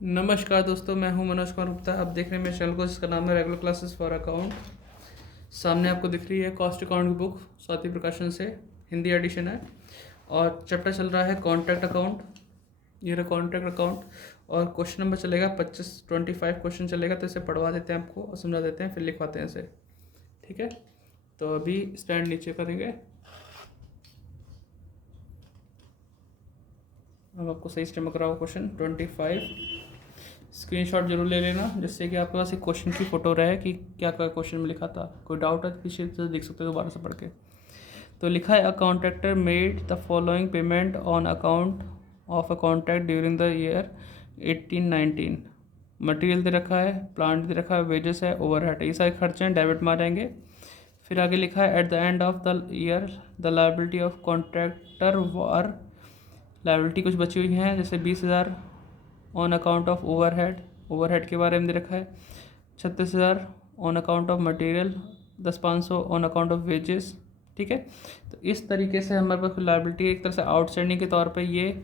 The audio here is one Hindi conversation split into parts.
नमस्कार दोस्तों, मैं हूं मनोज कुमार गुप्ता। आप देख रहे हैं मेरे चैनल को जिसका नाम है रेगुलर क्लासेस फॉर अकाउंट। सामने आपको दिख रही है कॉस्ट अकाउंट की बुक, स्वाति प्रकाशन से, हिंदी एडिशन है और चैप्टर चल रहा है कॉन्ट्रैक्ट अकाउंट। ये रहा कॉन्ट्रैक्ट अकाउंट और क्वेश्चन नंबर चलेगा 25 क्वेश्चन चलेगा। तो इसे पढ़वा देते हैं आपको और समझा देते हैं, फिर लिखवाते हैं इसे। ठीक है, तो अभी स्टैंड नीचे करेंगे। अब आपको सही से चमक रहा हो क्वेश्चन 25। स्क्रीनशॉट जरूर ले लेना जिससे कि आपके पास एक क्वेश्चन की फ़ोटो रहे कि क्या क्या क्वेश्चन में लिखा था। कोई डाउट है तो पीछे से देख सकते हो दोबारा से पढ़ के। तो लिखा है, a contractor made the following payment on account of a contract during the year 18-19। Material दे रखा है, प्लांट दे रखा है, वेजेस है, ओवरहेड, ये सारे खर्चे हैं, डेबिट में आ जाएंगे। फिर आगे लिखा है, at the end of the year the liability of contractor were, liability कुछ बची हुई हैं जैसे 20,000 on account of overhead, overhead के बारे में दे रखा है। 36,000 on account of material, 10,500 on account of wages. ठीक है, तो इस तरीके से हमारे पास लायबिलिटी एक तरह से आउटस्टैंडिंग के तौर पे ये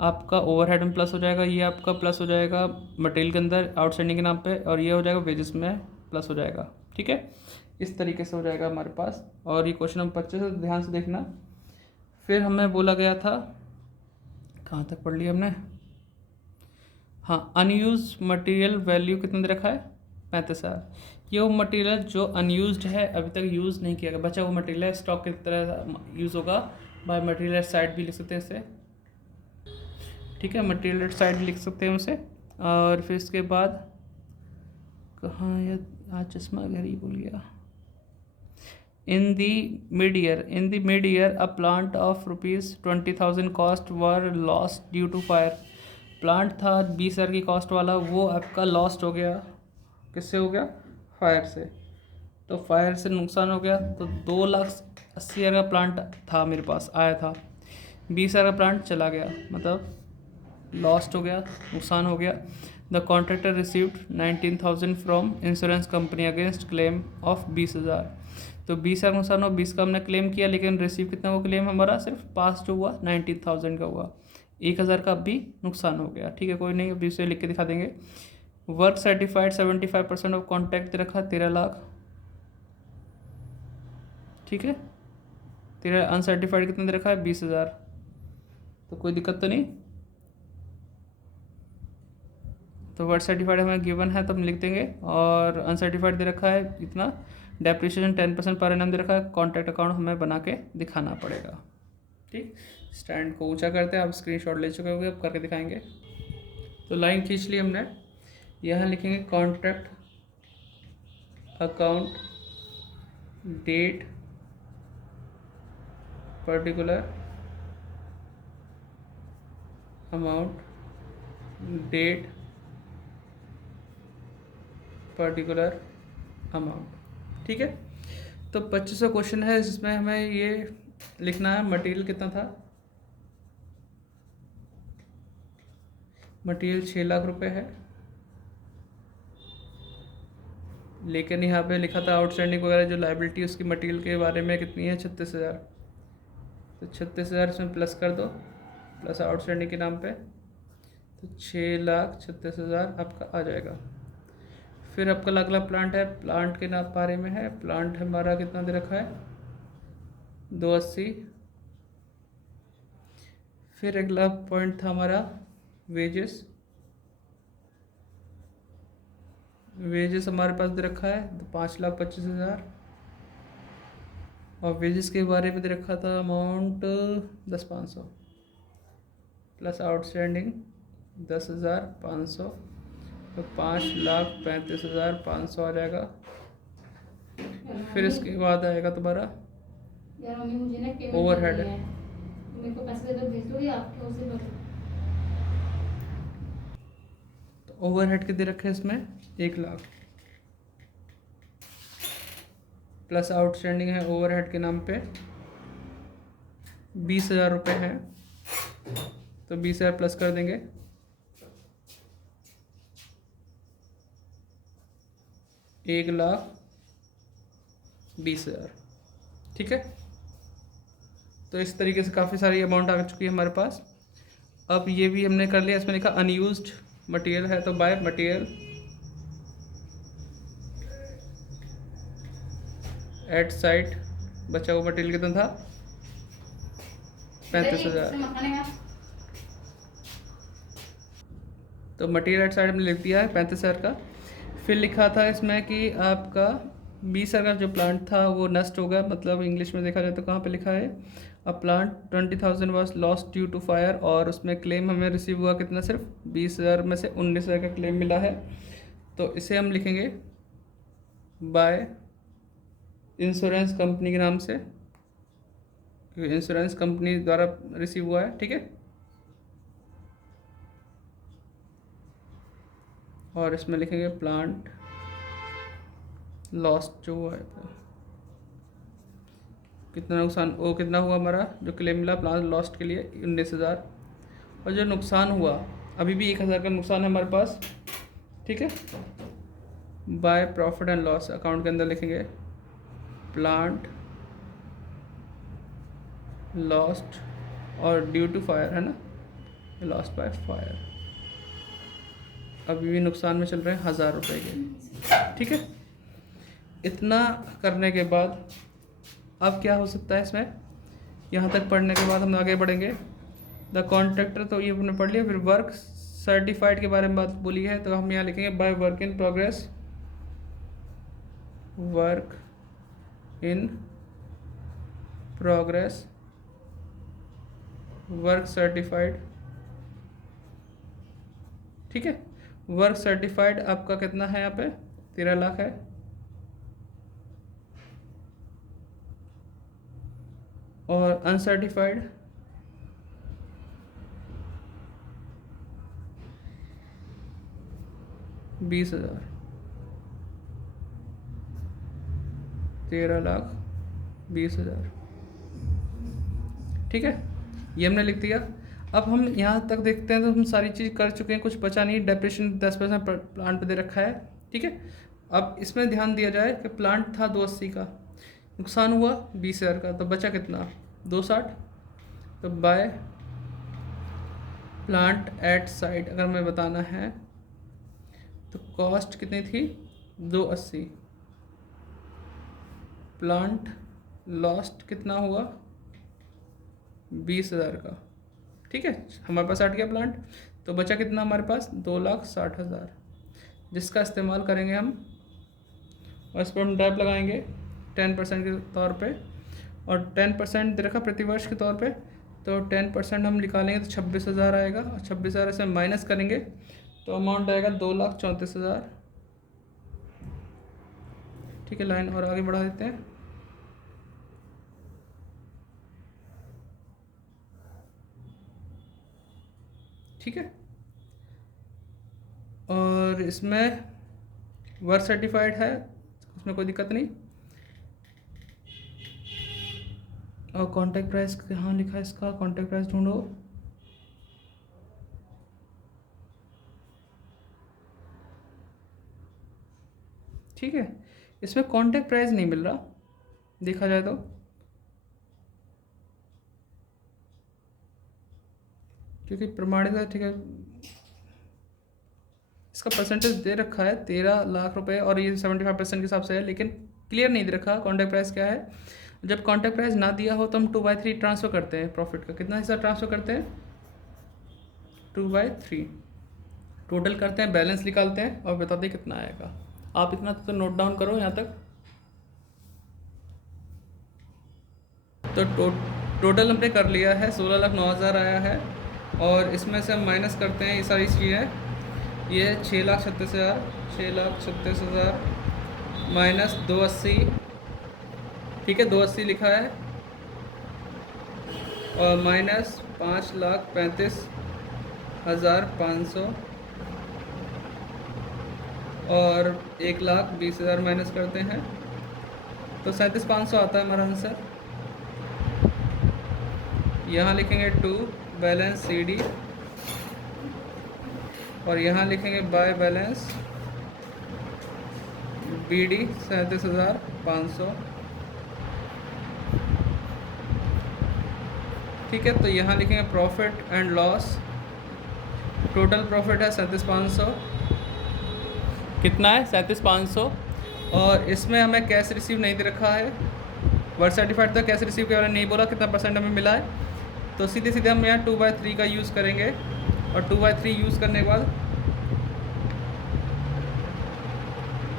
आपका ओवरहेड में प्लस हो जाएगा, ये आपका प्लस हो जाएगा मटेरियल के अंदर आउटस्टैंडिंग के नाम पे, और ये हो जाएगा वेजेस में प्लस हो जाएगा। ठीक है, इस तरीके से हो जाएगा हमारे पास। और ये क्वेश्चन नंबर 25 है, ध्यान से देखना। फिर हमें बोला गया था, कहाँ तक पढ़ लिया हमने, हाँ, अनयूज मटेरियल वैल्यू कितना दे रखा है, 35,000। ये वो मटेरियल जो अनयूज्ड है, अभी तक यूज़ नहीं किया गया, बचा वो मटेरियल है, स्टॉक की तरह यूज़ होगा। बाय मटेरियल साइड भी लिख सकते हैं इसे। ठीक है, मटेरियल साइड भी लिख सकते हैं उसे। और फिर इसके बाद कहाँ, ये आज चश्मा घर ही भूल गया। In the mid year a plant of ₹20,000 cost were lost due to fire. Plant था 20,000 की कॉस्ट वाला, वो आपका लॉस्ट हो गया। किससे हो गया? फायर से। तो फायर से नुकसान हो गया, तो 2,80,000 का प्लांट था मेरे पास, आया था, 20,000 का प्लांट चला गया, मतलब लॉस्ट हो गया, नुकसान हो गया। The contractor received 19,000 from insurance company against claim of 20,000। तो 20,000 नुकसान हो, 20 का हमने क्लेम किया, लेकिन रिसीव कितना हुआ क्लेम हमारा? सिर्फ पास जो हुआ 19,000 का हुआ, 1,000 का भी नुकसान हो गया। ठीक है, कोई नहीं, अभी इसे लिख के दिखा देंगे। वर्क सर्टिफाइड 75% ऑफ कॉन्ट्रैक्ट दे रखा 13 लाख। ठीक है, 13। अनसर्टिफाइड कितना दे रखा है? 20,000। तो कोई दिक्कत तो नहीं। तो वर्क सर्टिफाइड हमें गिवन है तो हम लिख देंगे, और अनसर्टिफाइड दे रखा है इतना। डेप्रिसिएशन 10% पर एनम दे रखा है। कॉन्ट्रैक्ट अकाउंट हमें बना के दिखाना पड़ेगा। ठीक, स्टैंड को ऊंचा करते हैं। आप स्क्रीनशॉट ले चुके होंगे, अब करके दिखाएंगे। तो लाइन खींच ली हमने, यहाँ लिखेंगे contract account date particular amount date particular amount. ठीक है, तो 2500 क्वेश्चन है, जिसमें हमें ये लिखना है मटेरियल कितना था। मटेरियल 6 लाख रुपए है, लेकिन यहाँ पे लिखा था आउटस्टैंडिंग वगैरह जो लाइबिलिटी उसकी मटेरियल के बारे में कितनी है, 36,000। तो 36,000 इसमें प्लस कर दो, प्लस आउटस्टैंडिंग के नाम पे, तो 6,36,000 आपका आ जाएगा। फिर आपका अगला प्लांट है, प्लांट के नाम बारे में है। प्लांट हमारा कितना दे रखा है? 280। फिर अगला पॉइंट था हमारा वेजेस। वेजेस हमारे पास दे रखा है 5,25,000, और वेजेस के बारे में दे रखा था अमाउंट 10,500 प्लस आउटस्टैंडिंग 10,500, तो 5,35,500 आ जाएगा। फिर इसके बाद आएगा तुम्हारा ओवरहेड। तो ओवरहेड के दे रखे हैं इसमें 1 लाख, प्लस आउटस्टैंडिंग है ओवरहेड के नाम पे 20,000 रुपये है, तो 20,000 प्लस कर देंगे, 1,20,000। ठीक है, तो इस तरीके से काफ़ी सारी अमाउंट आ चुकी है हमारे पास। अब ये भी हमने कर लिया, इसमें लिखा अनयूज्ड मटेरियल है तो बाय मटेरियल एट साइट, बचा हुआ मटेरियल कितना था 35,000। तो मटेरियल एट साइड में लिख दिया है 35,000 का। फिर लिखा था इसमें कि आपका 20,000 का जो प्लांट था वो नष्ट हो गया, मतलब इंग्लिश में देखा जाए तो कहाँ पे लिखा है a plant 20,000 was lost due to fire, और उसमें क्लेम हमें रिसीव हुआ कितना, सिर्फ 20,000 में से 19,000 का क्लेम मिला है। तो इसे हम लिखेंगे बाय इंश्योरेंस कंपनी के नाम से, क्योंकि इंश्योरेंस कंपनी द्वारा रिसीव हुआ है। ठीक है, और इसमें लिखेंगे प्लांट लॉस्ट जो हुआ है, कितना नुकसान, वो कितना हुआ हमारा जो क्लेम मिला प्लांट लॉस्ट के लिए 19,000, और जो नुकसान हुआ अभी भी 1,000 का नुकसान है हमारे पास। ठीक है, by profit and loss account के अंदर लिखेंगे प्लांट लॉस्ट, और ड्यू टू फायर है ना, लॉस्ट बाय फायर, अभी भी नुकसान में चल रहे हैं 1,000 रुपये के। ठीक है, इतना करने के बाद अब क्या हो सकता है इसमें, यहाँ तक पढ़ने के बाद हम आगे बढ़ेंगे। द कॉन्ट्रैक्टर तो ये हमने पढ़ लिया। फिर वर्क सर्टिफाइड के बारे में बात बोली है, तो हम यहाँ लिखेंगे by work in progress, work in progress, work certified. ठीक है, वर्क सर्टिफाइड आपका कितना है यहाँ पे 13 लाख है, और अनसर्टिफाइड 20,000, 13,20,000। ठीक है, ये हमने लिख दिया। अब हम यहाँ तक देखते हैं तो हम सारी चीज़ कर चुके हैं, कुछ बचा नहीं। डेप्रिसिएशन 10% प्लांट पे दे रखा है। ठीक है, अब इसमें ध्यान दिया जाए कि प्लांट था 280 का, नुकसान हुआ 20,000 का, तो बचा कितना 260। तो बाय प्लांट एट साइट अगर हमें बताना है तो कॉस्ट कितनी थी 280, प्लांट लॉस्ट कितना हुआ 20,000 का। ठीक है, हमारे पास 60 गया प्लांट, तो बचा कितना हमारे पास 2,60,000, जिसका इस्तेमाल करेंगे हम, और इस पर हम ड्राइव लगाएंगे 10% के तौर पे, और 10% दे रखा प्रतिवर्ष के तौर पे, तो 10% हम निकालेंगे तो 26,000 आएगा, और 26,000 से माइनस करेंगे तो अमाउंट आएगा 2,34,000। ठीक है, लाइन और आगे बढ़ा देते हैं। ठीक है, और इसमें वर्क सर्टिफाइड है, उसमें कोई दिक्कत नहीं। और कॉन्ट्रैक्ट प्राइस कहाँ लिखा है इसका, कॉन्ट्रैक्ट प्राइस ढूंढो। ठीक है, इसमें कॉन्ट्रैक्ट प्राइस नहीं मिल रहा देखा जाए तो, क्योंकि प्रमाणित है। ठीक है, इसका परसेंटेज दे रखा है 13 लाख रुपए, और ये 75% के हिसाब से है, लेकिन क्लियर नहीं दे रखा कॉन्ट्रैक्ट प्राइस क्या है। जब कॉन्ट्रैक्ट प्राइस ना दिया हो तो हम 2/3 ट्रांसफ़र करते हैं, प्रॉफिट का कितना हिस्सा ट्रांसफ़र करते हैं 2/3, टोटल करते हैं, बैलेंस निकालते हैं और बताते हैं कितना आएगा। आप इतना तो नोट डाउन करो यहाँ तक। तो टोटल हमने कर लिया है, 16,09,000 आया है, और इसमें से हम माइनस करते हैं ये सारी चीज़ें, ये 6,36,000, 6,36,000 माइनस 280। ठीक है, 280 लिखा है, और माइनस 5,35,500, और 1,20,000 माइनस करते हैं तो 37,500 आता है हमारा आंसर। यहाँ लिखेंगे 2 बैलेंस CD, और यहाँ लिखेंगे बाय बैलेंस BD 37,500। ठीक है, तो यहाँ लिखेंगे profit and loss total profit है 37,500। कितना है? 37,500। और इसमें हमें कैश रिसीव नहीं दे रखा है, वर्क सर्टिफाइड तो कैश रिसीव के बारे में नहीं बोला कितना परसेंट हमें मिला है। तो सीधे सीधे हम यहाँ 2/3 का यूज़ करेंगे, और 2/3 यूज़ करने के बाद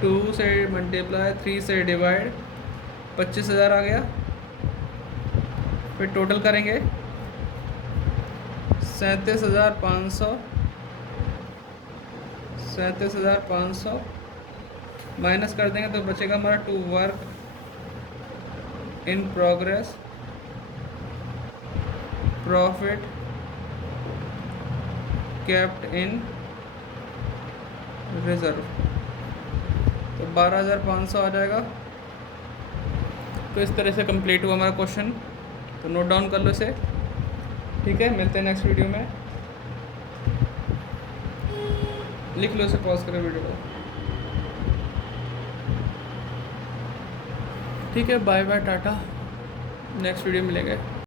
2 से मल्टीप्लाई 3 से डिवाइड 25,000 आ गया। फिर टोटल करेंगे 37,500, 37,500 माइनस कर देंगे तो बचेगा हमारा to work in progress profit kept in reserve, तो 12,500 आ जाएगा। तो इस तरह से कंप्लीट हुआ हमारा क्वेश्चन, तो नोट डाउन कर लो इसे। ठीक है, मिलते हैं नेक्स्ट वीडियो में। लिख लो इसे, पॉज करो वीडियो को। ठीक है, bye bye, tata, next video मिलेंगे।